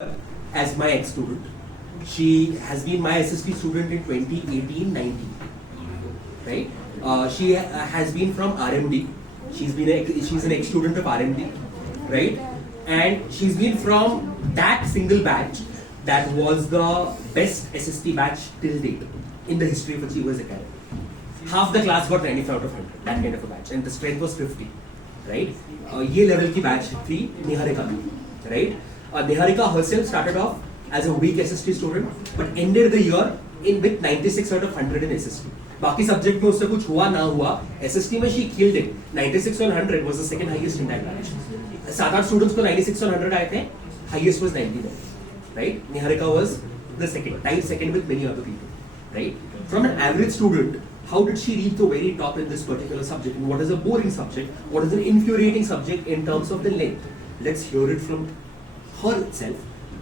as my ex-student. She has been my SST student in 2018-19, right? She has been from RMD. She's an ex-student of RMD, right? And she's been from that single batch that was the best SST batch till date in the history of Achievers Academy. Half the class got 95 out of 100, that kind of a batch, and the strength was 50, right? ये level की batch थी निहारिका की, right? Niharika herself started off as a weak SST student, but ended the year with 96 out of 100 in SST. बाकी subject में उससे कुछ हुआ ना हुआ, SST में she killed it. 96 on 100 was the second highest in that batch. 7-8 students को 96 on 100 आए थे, highest was 99, right? Niharika was the second, tied second with many other people, right? From an average student, how did she reach the very top in this particular subject? And what is a boring subject? What is an infuriating subject in terms of the length? Let's hear it from her itself,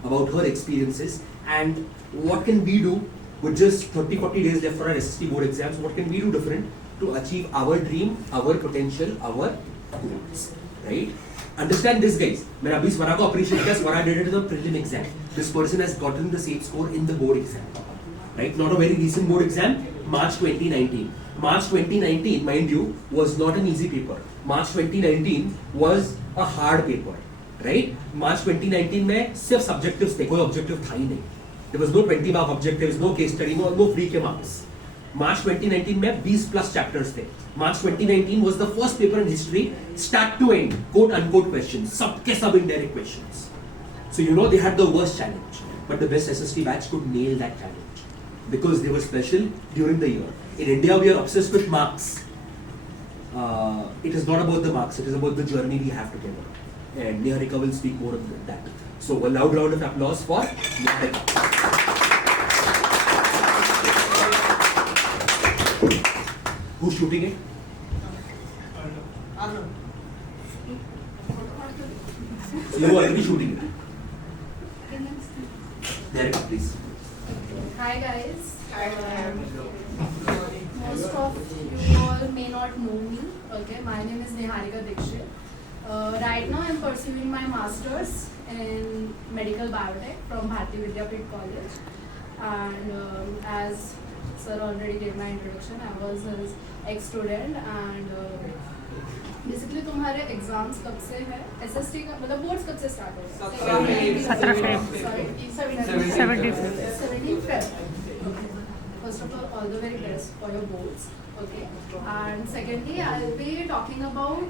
about her experiences, and what can we do with just 30-40 days left for our SST board exams. What can we do different to achieve our dream, our potential, our goals, right? Understand this, guys. मैं अभी स्वरा को appreciate किया. Swara did it in the prelim exam. This person has gotten the same score in the board exam, right? Not a very recent board exam, March 2019. March 2019, mind you, was not an easy paper. March 2019 was a hard paper. Right? March 2019 में सिर्फ subjectives थे, कोई objective था ही नहीं. There was no 20 mark objectives, no case study, no free के marks. March 2019 में 20 plus chapters थे. March 2019 was the first paper in history, start to end, quote unquote questions, सबके सब indirect questions. So you know they had the worst challenge, but the best SST batch could nail that challenge because they were special during the year. In India, we are obsessed with marks. It is not about the marks; it is about the journey we have together. And Niharika will speak more about that. So a loud round of applause for Niharika. Who's shooting it? So you are already shooting it. Niharika, please. Hi guys. Most of you all may not know me. Okay, my name is Niharika Dikshit. Right now I'm pursuing my masters in medical biotech from Bharati Vidyapeeth College, and as sir already gave my introduction, I was his ex-student, and basically तुम्हारे exams कब से है? SST का मतलब boards कब से start होगा? 17 Feb. First of all the very best for your boards. Okay, and secondly, I'll be talking about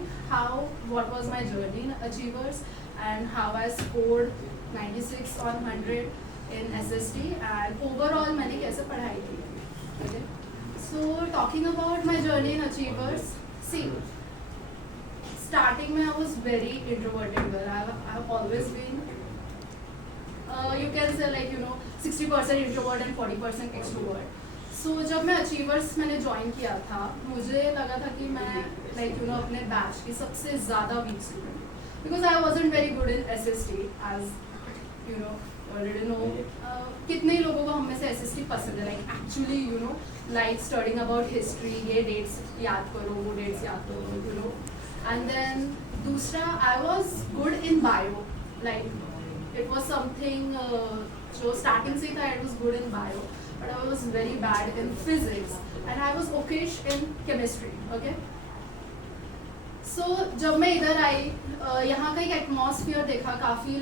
what was my journey in Achievers and how I scored 96 on 100 in SST and overall मैंने कैसे पढ़ाई की. Okay, so talking about my journey in Achievers, see, starting में I was very introverted girl. I've always been, you can say 60% introvert and 40% extrovert. So जब मैं achievers मैंने join किया था, मुझे लगा था कि मैं अपने बैच की सबसे ज़्यादा weak student, because I wasn't very good in SST as you know already know. कितने लोगों को हम में से SST पसंद है, actually like studying about history, ये dates याद करो, वो dates याद करो, and then दूसरा I was good in bio, it was something जो starting से था, it was good in bio. But I was very bad in physics and I was okayish in chemistry. Okay. So जब मैं इधर आई, यहाँ का एक एटमॉस्फियर देखा, काफ़ी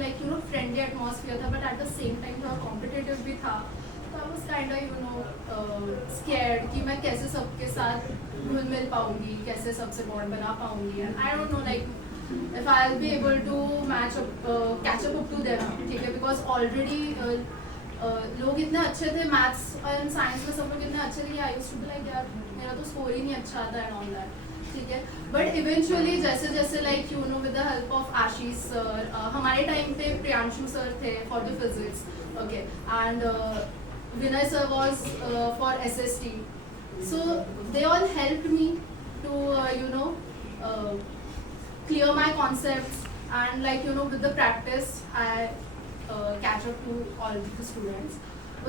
फ्रेंडली एटमॉस्फियर था, but at the same time थोड़ा कॉम्पिटिटिव भी था. तो आई वाज काइंड स्कैर्ड कि मैं कैसे सबके साथ घुल मिल पाऊंगी, कैसे सबसे बॉन्ड बना पाऊंगी, and I don't know if I'll be able to catch up to them. ठीक है, because already लोग इतने अच्छे थे मैथ्स एंड साइंस में, सब लोग इतने अच्छे थे कि I used to be like यार मेरा तो स्कोर ही नहीं अच्छा आता एंड ऑल दैट. ठीक है, बट इवेंचुअली जैसे जैसे with the help of Ashish sir, हमारे टाइम पे प्रियांशु सर थे for the physics, okay, and Vinay sir was for SST. So they all helped me to clear my concepts, and with the practice I catch up to all the students.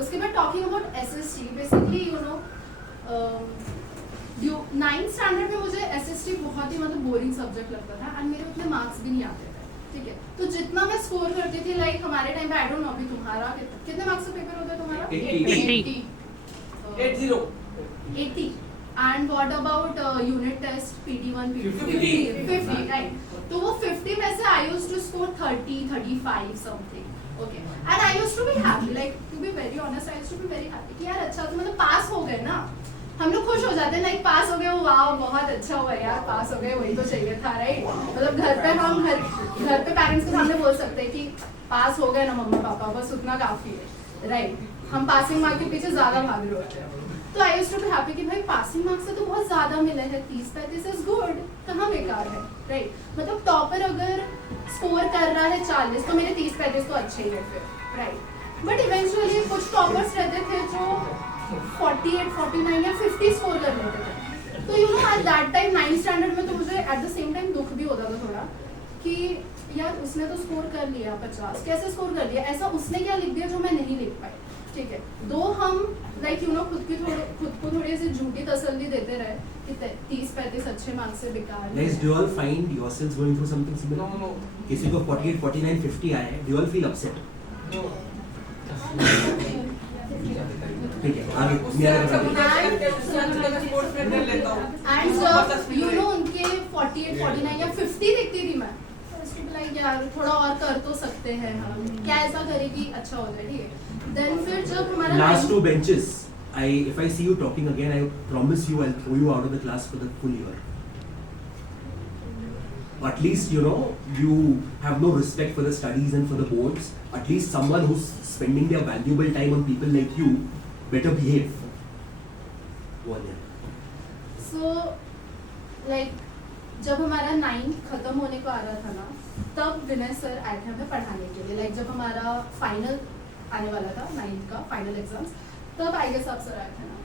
उसके बाद talking about SST, basically 9th standard में मुझे SST बहुत ही boring subject लगता था, and मेरे उतने marks भी नहीं आते थे. ठीक है, तो जितना मैं स्कोर करती थी लाइक हमारे टाइम पे, आई डोंट नो अभी तुम्हारा कितने मार्क्स का पेपर होता है तुम्हारा? 80. 80. And what about unit test PT1 50 right? तो वो 50 में से I used to score 30 35 something, okay, and I used to be happy, like to be very honest I used to be very happy कि यार अच्छा तो मतलब पास हो गए ना, हम लोग खुश हो जाते हैं लाइक पास हो गए, वाह बहुत अच्छा हुआ यार पास हो गए, वही तो चाहिए था, राइट? मतलब घर पे हम घर पे पेरेंट्स के सामने बोल सकते हैं कि पास हो गए ना मम्मी पापा, बस उतना काफी है, राइट? हम पासिंग मार्क के पीछे ज्यादा भाग रहे होते हैं, तो I used to be happy कि भाई पासिंग मार्क्स से तो बहुत ज्यादा मिले हैं, 30-35 इज गुड, कहाँ बेकार है, राइट? मतलब टॉपर अगर स्कोर कर रहा है 40 तो मेरे 30-35 तो अच्छे ही है फिर, राइट? बट इवेंचुअली कुछ टॉपर्स रहते थे जो 48, 49 या 50 स्कोर कर लेते थे, तो you know at that time 9th standard में तो मुझे एट द सेम टाइम दुख भी होता था थोड़ा कि यार उसने तो स्कोर कर लिया 50, कैसे स्कोर कर लिया, ऐसा उसने क्या लिख दिया जो मैं नहीं लिख पाई, ठीक है? दो हम लाइक यू नो खुद को थोड़ी ऐसी झूठी तसल्ली देते रहे कि 30-35 अच्छे मार्क्स से बेकार Guys, do you all find yourselves going through something similar? No. किसी को 48, 49, 50 आए हैं, do you all feel upset? ठीक है, आगे मेरा एंड जब यू नो उनके 48, 49 या 50 देखती थी मैं, लाइक यार थोड़ा और कर तो सकते हैं हम, क्या ऐसा करे कि अच्छा हो जाए, ठीक है? देन फिर जब हमारा last 2 benches, if I see you talking again, I promise you I'll throw you out of the class for the full year. At least you know you have no respect for the studies and for the boards. At least someone who's spending their valuable time on people like you better behave. Go on, yeah. So like जब हमारा 9th खत्म होने को आ रहा था ना, तब विनय sir आए थे हमें पढ़ाने के लिए, लाइक जब हमारा फाइनल आने वाला था 9th का फाइनल एग्जाम्स, तब आई गेस आप सर आए थे ना,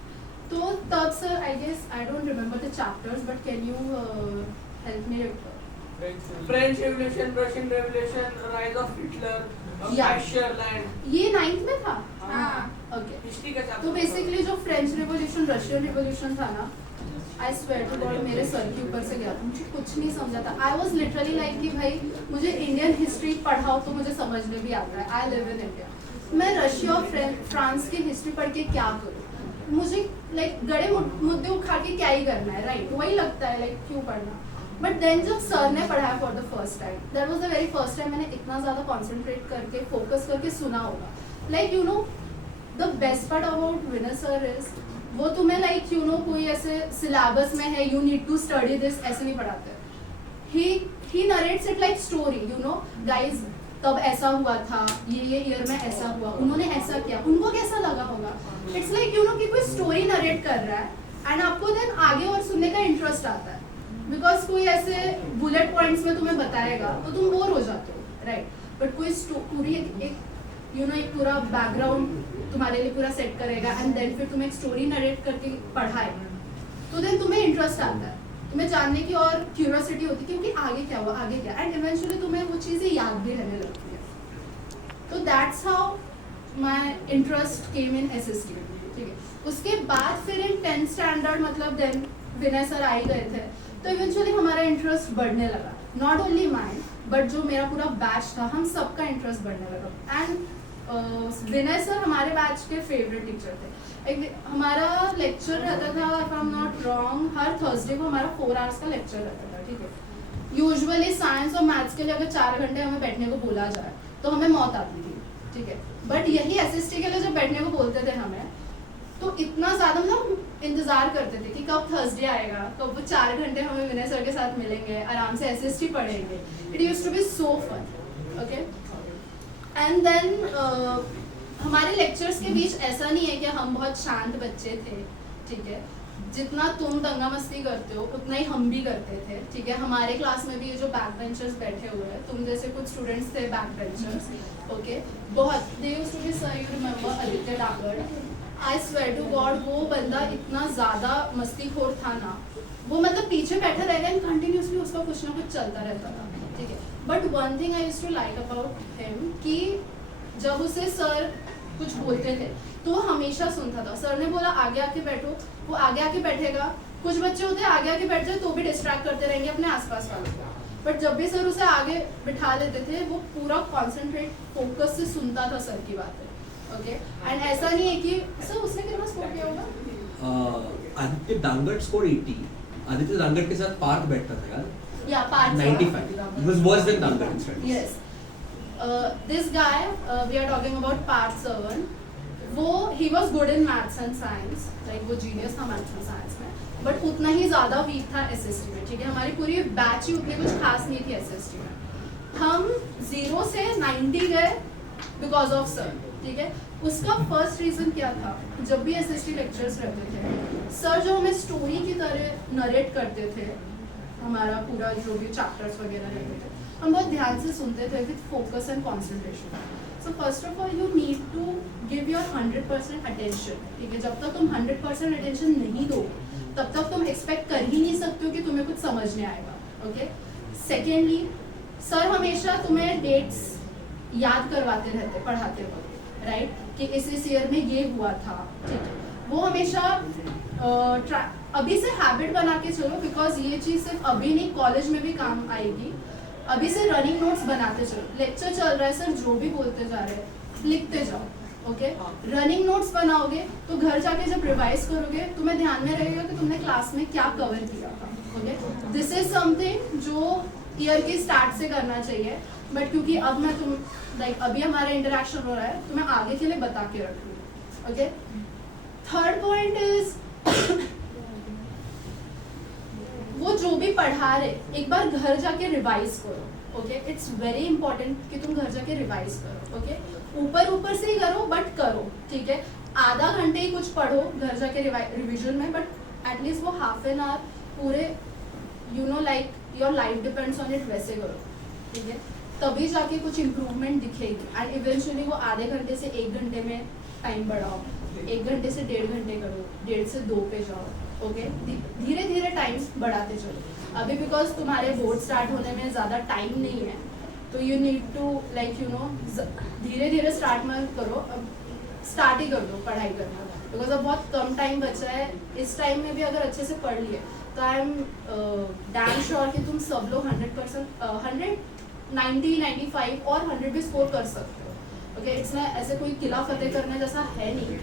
तो तब sir I guess I don't remember the chapters but can you help me? French Revolution, Russian Revolution, Rise of Hitler, Ireland. ये 9th में था, हाँ. ओके। हिस्ट्री का चैप्टर। तो बेसिकली जो फ्रेंच रिवॉल्यूशन रशियन रिवॉल्यूशन था ना, आई स्वेयर टू गॉड मेरे सर के ऊपर से गया था, मुझे कुछ नहीं समझा था। आई वॉज लिटरली लाइक कि भाई मुझे इंडियन हिस्ट्री पढ़ाओ तो मुझे समझ में भी आता है, आई लिव इन इंडिया, मैं रशिया और फ्रांस की हिस्ट्री पढ़ के क्या करूँ? मुझे लाइक गड़े मुद्दे उठा के क्या ही करना है, राइट? वही लगता है लाइक क्यों पढ़ना। बट देन जब सर ने पढ़ाया for the first time, that was the very first time मैंने इतना ज़्यादा कॉन्सेंट्रेट करके फोकस करके सुना होगा। Like you know the best part about Vinay sir is वो तुम्हें लाइक यू नो कोई ऐसे सिलेबस में है you need to study this ऐसे नहीं पढ़ाते। He narrates it like story, you know guys तब ऐसा हुआ था, ये ईयर में ऐसा हुआ, उन्होंने ऐसा किया, उनको कैसा लगा होगा। इट्स लाइक यू नो कि कोई स्टोरी नरेट कर रहा है एंड आपको देन आगे और सुनने का इंटरेस्ट आता है, बिकॉज कोई ऐसे बुलेट पॉइंट्स में तुम्हें बताएगा तो तुम बोर हो जाते हो, राइट? बट कोई पूरी एक यू नो एक पूरा बैकग्राउंड तुम्हारे लिए पूरा सेट करेगा एंड देन फिर तुम्हें एक स्टोरी नरेट करके पढ़ाए तो देन तुम्हें इंटरेस्ट आता है, तुम्हें जानने की और क्यूरियोसिटी होती है क्योंकि आगे क्या हुआ, आगे क्या, एंड इवेंचुअली तुम्हें वो चीज़ें याद भी रहने लगती है। तो that's how my interest came in SST, ठीक है? उसके बाद फिर इन 10th स्टैंडर्ड मतलब देन विनय सर आ ही गए थे, तो इवेंचुअली हमारा इंटरेस्ट बढ़ने लगा, नॉट ओनली माइन बट जो मेरा पूरा बैच था हम सबका इंटरेस्ट बढ़ने लगा। एंड विनय सर हमारे बैच के फेवरेट टीचर थे। हमारा लेक्चर रहता था, if I am not wrong, her Thursday को हमारा 4 आवर्स का लेक्चर रहता था, ठीक है? यूजुअली साइंस और मैथ्स के लिए अगर 4 घंटे हमें बैठने को बोला जाए तो हमें मौत आती थी, ठीक है? बट यही SST के लिए जब बैठने को बोलते थे हमें तो इतना ज़्यादा मतलब इंतज़ार करते थे कि कब थर्सडे आएगा, कब वो 4 घंटे हमें विनय सर के साथ मिलेंगे, आराम से SST पढ़ेंगे। It used to be so fun, okay? And then हमारे लेक्चर्स के बीच ऐसा नहीं है कि हम बहुत शांत बच्चे थे, ठीक है? जितना तुम दंगा मस्ती करते हो उतना ही हम भी करते थे, ठीक है? हमारे क्लास में भी ये जो बैक बेंचर्स बैठे हुए हैं, तुम जैसे कुछ स्टूडेंट्स थे बैक बेंचर्स, ओके? बहुत they used to be sir, you remember Aditya Dagar, I swear to God वो बंदा इतना ज़्यादा मस्तीखोर था ना, वो मतलब पीछे बैठा रहेगा एंड कंटिन्यूसली उसका कुछ ना कुछ चलता रहता था, ठीक है? But one thing I used to like about him कि जब उसे सर कुछ बोलते थे तो वो हमेशा सुनता था। सर ने बोला आगे आके बैठो, वो आगे आके बैठेगा। कुछ बच्चे होते हैं आगे आके बैठ जाए तो भी डिस्ट्रैक्ट करते रहेंगे अपने आसपास वालों को, बट जब भी सर उसे आगे बिठा लेते थे वो पूरा कॉन्सेंट्रेट फोकस से सुनता था सर की बातें, ओके। एंड ऐसा नहीं है कि सर उसने कितना स्कोर किया होगा? आदित्य दांगड़ स्कोर 80। आदित्य दांगड़ के साथ पार्थ बैठता था यार, या Partha 95. It was worse than दांगड़ in studies. Yes. This guy, we are talking about Parth Sawan. वो he was good in maths and science, like वो genius था maths and science में, but उतना ही ज़्यादा weak था SST में, ठीक है। हमारी पूरी बैच ही उतनी कुछ खास नहीं थी SST में। हम 0 से 90 गए because of sir, ठीक है। उसका फर्स्ट रीज़न क्या था? जब भी SST लेक्चर्स रहते थे, सर जो हमें स्टोरी की तरह नरेट करते थे, हमारा पूरा जो भी चैप्टर्स वगैरह रहते थे, हम बहुत ध्यान से सुनते थे with focus and concentration. So first of all you need to give your 100% attention, ठीक है। जब तक तुम 100% अटेंशन नहीं दो तब तक तुम एक्सपेक्ट कर ही नहीं सकते हो कि तुम्हें कुछ समझने आएगा, ओके। सेकेंडली, सर हमेशा तुम्हें डेट्स याद करवाते रहते पढ़ाते वक्त, राइट, कि इस ईयर में ये हुआ था, ठीक है। वो हमेशा अभी से हैबिट बना के चलो, बिकॉज ये चीज़ सिर्फ अभी नहीं कॉलेज में भी काम आएगी। अभी से रनिंग नोट्स बनाते चलो, लेक्चर चल रहा है सर जो भी बोलते जा रहे हैं लिखते जाओ, ओके। रनिंग नोट्स बनाओगे तो घर जाके जब रिवाइज करोगे तुम्हें ध्यान में रहेगा कि तुमने क्लास में क्या कवर किया था, ओके। दिस इज समथिंग जो ईयर की स्टार्ट से करना चाहिए, बट क्योंकि अब मैं अभी हमारा इंटरेक्शन हो रहा है तो मैं आगे के लिए बता के रखूँगी, ओके। थर्ड पॉइंट इज वो जो भी पढ़ा रहे एक बार घर जाके रिवाइज करो, ओके। इट्स वेरी इंपॉर्टेंट कि तुम घर जाके रिवाइज करो, ओके। ऊपर से ही करो बट करो, ठीक है। आधा घंटे ही कुछ पढ़ो घर जाके रिविजन में, बट एटलीस्ट वो हाफ एन आवर पूरे you know like your life depends on it वैसे करो, ठीक है। तभी जाके कुछ इम्प्रूवमेंट दिखेगी एंड इवेंचुअली वो आधे घंटे से 1 घंटे में टाइम बढ़ाओ, 1 घंटे से 1.5 घंटे करो, 1.5 से 2 पे जाओ, ओके। धीरे धीरे टाइम बढ़ाते चलो। अभी बिकॉज तुम्हारे बोर्ड स्टार्ट होने में ज़्यादा टाइम नहीं है तो you need to like you know धीरे धीरे स्टार्ट मत करो, अब स्टार्ट ही कर दो पढ़ाई करना, बिकॉज अब बहुत कम टाइम बचा है। इस टाइम में भी अगर अच्छे से पढ़ लिए तो आई एम डैम श्योर कि तुम सब लोग 100%, 100, 90, 95 और 100 भी स्कोर कर सकते हो, ओके। इसमें ऐसे कोई किला फतेह करने जैसा है नहीं,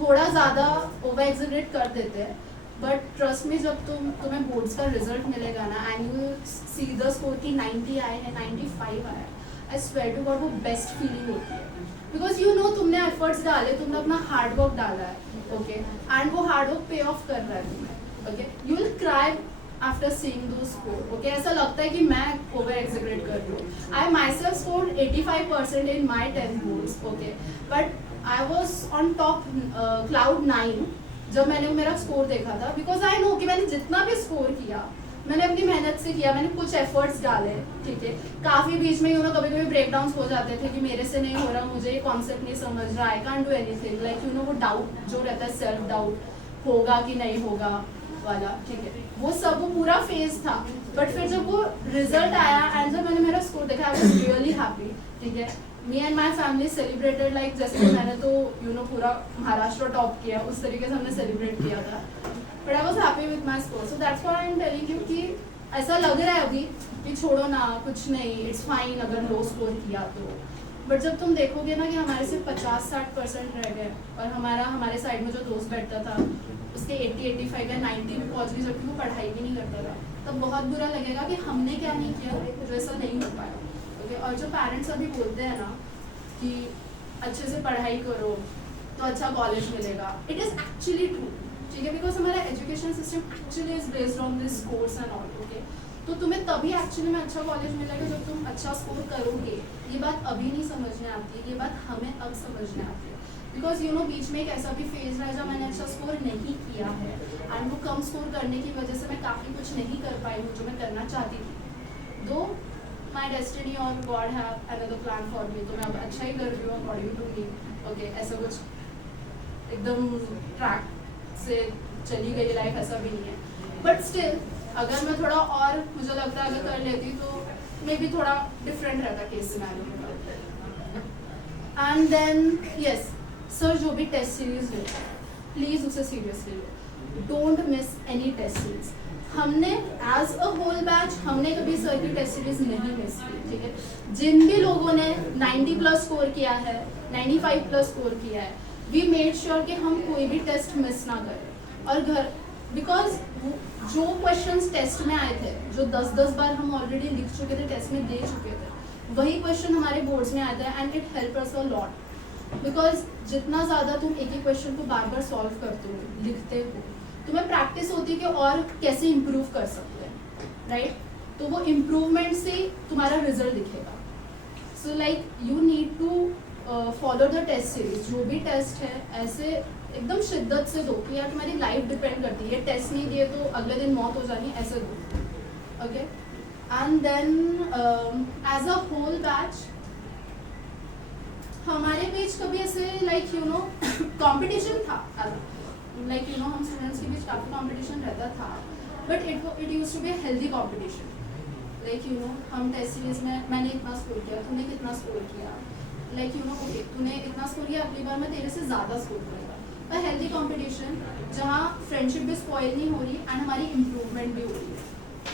थोड़ा ज़्यादा ओवर एग्जरेट कर देते हैं, बट ट्रस्ट में जब तुम्हें बोर्ड्स का रिजल्ट मिलेगा ना and you see the score की 90 आए हैं, 95 आया, आई स्वेयर टू गॉड वो बेस्ट फीलिंग होती है, बिकॉज यू नो तुमने एफर्ट्स डाले, तुमने अपना हार्ड वर्क डाला है, ओके, एंड वो हार्ड वर्क पे ऑफ कर रहा है तुम्हें, okay. You will cry after seeing दो स्कोर, ओके। ऐसा लगता है कि मैं ओवर एग्जरेट कर रही हूँ। I myself scored 85% in my 10th boards, okay, but I was on top cloud 9 जब मैंने मेरा स्कोर देखा था, बिकॉज आई नो कि मैंने जितना भी स्कोर किया मैंने अपनी मेहनत से किया, मैंने कुछ एफर्ट्स डाले, ठीक है। काफ़ी बीच में यू नो कभी कभी ब्रेकडाउन हो जाते थे कि मेरे से नहीं हो रहा, मुझे ये कॉन्सेप्ट नहीं समझ रहा, I can't do anything, like you know वो डाउट जो रहता है, सेल्फ डाउट होगा कि नहीं होगा वाला, ठीक है। वो सब वो पूरा फेज था, बट फिर जब वो रिजल्ट आया एंड जब मैंने मेरा स्कोर देखा आई वाज रियली हैप्पी, ठीक है। Me and my family celebrated like जैसे कि मैंने तो यू नो पूरा महाराष्ट्र टॉप किया उस तरीके से हमने सेलिब्रेट किया था, but I was happy with my score. So that's why I am telling you कि ऐसा लग रहा है अभी कि छोड़ो ना कुछ नहीं, इट्स फाइन अगर लो स्कोर किया तो, बट जब तुम देखोगे ना कि हमारे सिर्फ 50-60% रह गए और हमारे साइड में जो दोस्त बैठता था उसके 80-85 या 90 भी पहुँच गई जबकि वो पढ़ाई भी नहीं करता था, तब बहुत बुरा लगेगा कि हमने क्या नहीं किया जो ऐसा नहीं हो पाया, ओके। और जो पेरेंट्स अभी बोलते हैं ना कि अच्छे से पढ़ाई करो तो अच्छा कॉलेज मिलेगा, इट इज़ एक्चुअली ट्रू, ठीक है, बिकॉज हमारा education system actually is based on this course and all, okay. तो तुम्हें तभी एक्चुअली में अच्छा कॉलेज मिलेगा जब तुम अच्छा स्कोर करोगे। ये बात अभी नहीं समझने आती है, ये बात हमें अब समझने आती है, बिकॉज यू नो बीच में एक ऐसा भी फेज रहा है जब मैंने अच्छा स्कोर नहीं किया है एंड वो कम स्कोर करने की वजह से मैं काफ़ी कुछ नहीं कर पाई हूँ जो मैं करना चाहती थी। दो माई डेस्टिनी और God have another plan for me, तो मैं अब अच्छा ही कर रही हूँ अकॉर्डिंग टू मी, ओके। ऐसा कुछ एकदम ट्रैक से चली गई लाइफ ऐसा भी नहीं है, बट स्टिल अगर मैं थोड़ा और मुझे लगता है अगर कर लेती तो मे बी थोड़ा डिफरेंट रहता case scenario. And then yes sir जो भी टेस्ट सीरीज ले प्लीज़ उसे सीरियसली लो, don't miss any test series. हमने एज अ होल बैच हमने कभी सर की टेस्ट सीरीज नहीं मिस की, ठीक है। जिन भी लोगों ने 90 प्लस स्कोर किया है, 95 प्लस स्कोर किया है, वी मेड श्योर कि हम कोई भी टेस्ट मिस ना करें। और घर बिकॉज जो क्वेश्चंस टेस्ट में आए थे, जो 10-10 बार हम ऑलरेडी लिख चुके थे, टेस्ट में दे चुके थे, वही क्वेश्चन हमारे बोर्ड्स में आते हैं and it help us a lot. Because जितना ज़्यादा तुम एक ही क्वेश्चन को बार बार सॉल्व करते हो, लिखते हो, तुम्हें प्रैक्टिस होती है कि और कैसे इम्प्रूव कर सकते हैं, राइट। तो वो इम्प्रूवमेंट से तुम्हारा रिजल्ट दिखेगा। So like you need to follow the test series. जो भी टेस्ट है ऐसे एकदम शिद्दत से दो कि यार तुम्हारी लाइफ डिपेंड करती है, टेस्ट नहीं दिए तो अगले दिन मौत हो जानी, ऐसे दो, okay. And then as a whole batch हमारे बीच कभी ऐसे लाइक यू नो कंपटीशन था, लाइक यू नो हम स्टूडेंट्स के बीच काफ़ी कंपटीशन रहता था, but it used to be a healthy competition. Like you know हम टेस्ट सीरीज में मैंने इतना स्कोर किया, तूने कितना स्कोर किया, लाइक यू नो ओके तूने इतना स्कोर किया, अगली बार मैं तेरे से ज़्यादा स्कोर करूँगा। अ हेल्दी कंपटीशन जहाँ फ्रेंडशिप भी स्पॉइल नहीं हो रही एंड हमारी इम्प्रूवमेंट भी हो रही है,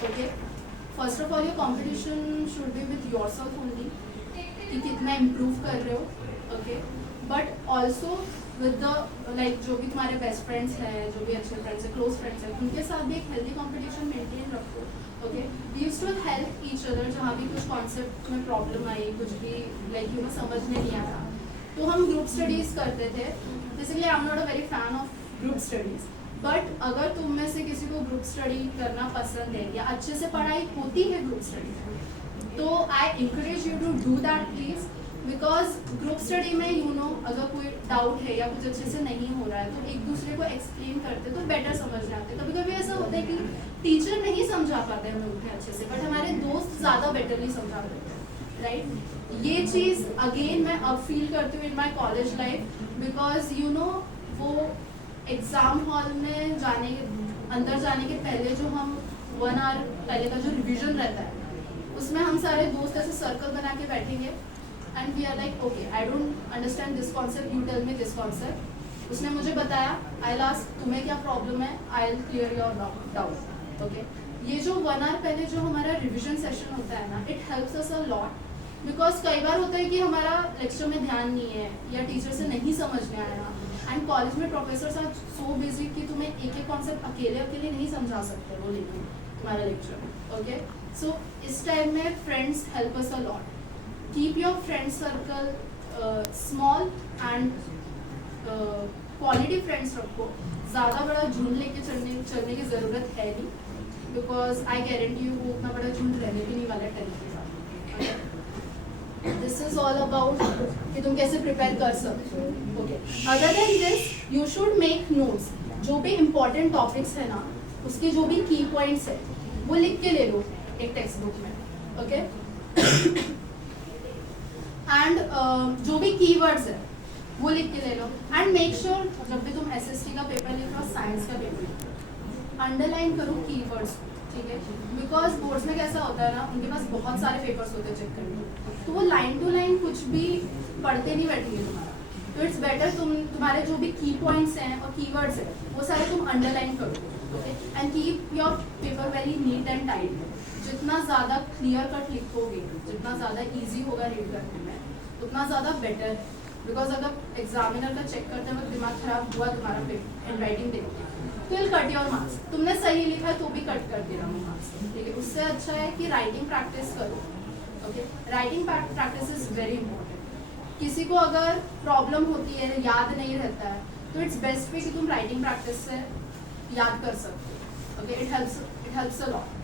okay. First of all your competition should be with your self only, कि कितना इम्प्रूव कर रहे हो, okay. But also with the like जो भी तुम्हारे बेस्ट फ्रेंड्स हैं, जो भी अच्छे फ्रेंड्स हैं, क्लोज फ्रेंड्स हैं, उनके साथ भी एक हेल्दी कंपटीशन मेंटेन रखो, okay. We used to help each other. जहाँ भी कुछ कॉन्सेप्ट में प्रॉब्लम आई, कुछ भी लाइक यू नो समझ में नहीं आया, तो हम ग्रुप स्टडीज़ करते थे। Basically I am not a very fan of group studies, but अगर तुम में से किसी को ग्रुप स्टडी करना पसंद है या अच्छे से पढ़ाई होती है ग्रुप स्टडी में, तो I encourage you to do that please. Because group study में यू नो अगर कोई डाउट है या कुछ अच्छे से नहीं हो रहा है तो एक दूसरे को एक्सप्लेन करते तो बेटर समझ में आते। कभी कभी ऐसा होता है कि टीचर नहीं समझा पाते हम लोग अच्छे से, बट हमारे दोस्त ज़्यादा बेटरली समझा देते हैं, राइट। ये चीज़ अगेन मैं अब फील करती हूँ in my college life, because you know वो एग्ज़ाम हॉल में अंदर जाने के पहले जो हम 1 आवर पहले का जो रिविजन रहता है, उसमें हम सारे दोस्त ऐसे सर्कल बना के बैठेंगे and we are like okay I don't understand this concept, you tell me this concept. उसने मुझे बताया, आई विल आस्क तुम्हें क्या प्रॉब्लम है, I will clear your doubt, okay. ये जो 1 आवर पहले जो हमारा रिविजन सेशन होता है ना, it helps us a lot. Because कई बार होता है कि हमारा लेक्चर में ध्यान नहीं है या टीचर से नहीं समझ में आया, एंड कॉलेज में प्रोफेसर आर सो बिजी कि तुम्हें एक एक कॉन्सेप्ट अकेले नहीं समझा सकते वो लेकिन तुम्हारा लेक्चर, ओके। सो इस टाइम में friends help us a lot. Keep your friend circle small and quality friends रखो। ज़्यादा बड़ा झुंड लेके चलने की ज़रूरत है नहीं, बिकॉज आई गारंटी यू वो उतना बड़ा झुंड रहने भी नहीं वाला है 10 के साथ। दिस इज ऑल अबाउट कि तुम कैसे प्रिपेयर कर सकते हो, okay. Other than this you should make notes. जो भी इम्पोर्टेंट टॉपिक्स है ना, उसके जो भी की पॉइंट्स है वो लिख के ले लो एक टेक्स्ट बुक में, ओके। एंड जो भी कीवर्ड्स है वो लिख के ले लो। एंड मेक श्योर जब भी तुम एसएसटी का पेपर लिख रहे हो, साइंस का पेपर, अंडरलाइन करो कीवर्ड्स, ठीक है। बिकॉज बोर्ड्स में कैसा होता है ना, उनके पास बहुत सारे पेपर्स होते हैं चेक करने, तो वो लाइन टू लाइन कुछ भी पढ़ते नहीं बैठेंगे तुम्हारा। तो इट्स बेटर तुम्हारे जो भी की पॉइंट्स हैं और कीवर्ड्स हैं वो सारे तुम अंडरलाइन करो, okay. And keep your paper very neat and tight. जितना ज़्यादा क्लियर कट लिखोगे, जितना ज़्यादा ईजी होगा रीड करने में, उतना ज़्यादा बेटर। बिकॉज अगर एग्जामिनर का चेक करते वक्त दिमाग खराब हुआ तुम्हारा पेपर राइटिंग देखते तो विल कट योर मार्क्स। तुमने सही लिखा है तो भी कट कर देना वो मार्क्स, ठीक है। उससे अच्छा है कि राइटिंग प्रैक्टिस करो, okay. Writing practice is very important. किसी को अगर प्रॉब्लम होती है, याद नहीं रहता है, तो इट्स बेस्ट वे कि तुम राइटिंग प्रैक्टिस से याद कर सकते हो, okay. It helps a lot.